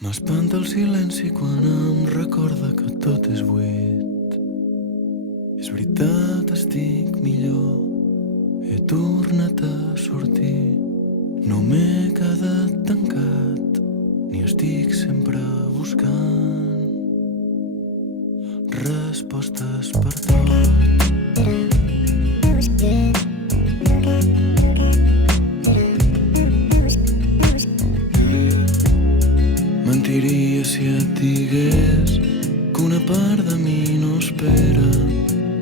M'espanta el silenci quan em recorda que tot és buit. És veritat, estic millor, he tornat a sortir. No m'he quedat tancat, ni estic sempre buscant respostes per tot. Mentiria si et digués que una part de mi no espera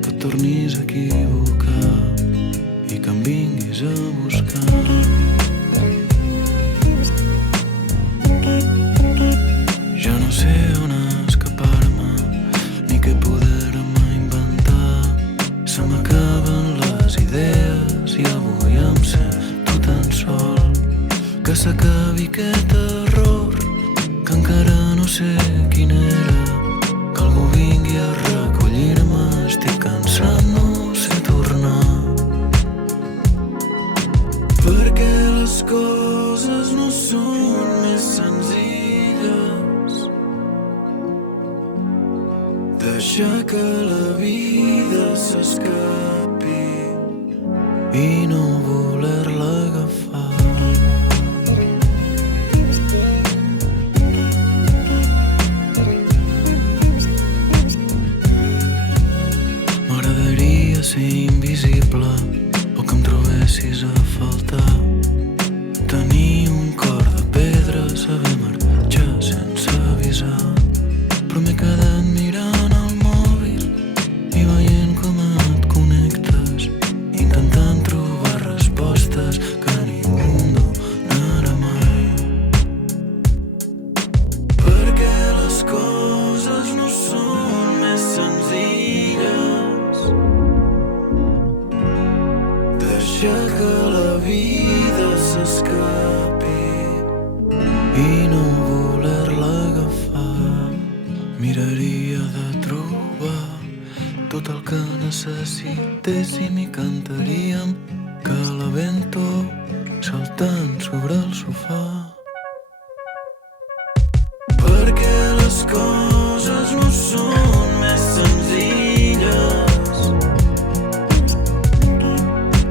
que et tornis a equivocar i que em vinguis a buscar. Ja no sé on escapar-me ni què poder-me inventar. Se m'acaben les idees i avui em sento tan sol. Que s'acabi aquest error que encara no sé quin era, que algú vingui a recollir-me. Estic cansat, no sé tornar, perquè les coses no són més senzilles. Deixar que la vida s'escapi i no voler-la agafar. M'agradaria ser invisible o que em trobessis a faltar. Tenir un cor de pedra, saber marxar sense avisar. Però m'he quedat mirant el mòbil i veient com et connectes, intentant trobar respostes que ningú em donarà mai. Perquè les coses no són més senzilles. Deixar que la vida s'escapi i no voler-la agafar. Miraria de trobar tot el que necessités i m'hi cantaríem que la vento saltant sobre el sofà. Perquè les coses no són més senzilles.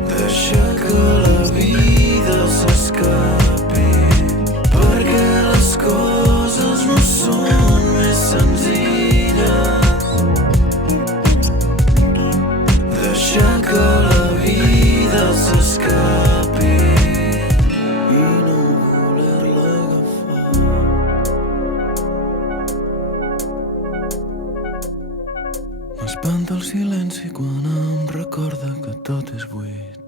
Deixar que la vida s'escapi. Perquè les coses no són més senzilles. Deixar que la vida s'escapi i no voler-la agafar. M'espanta el silenci quan em recorda que tot és buit.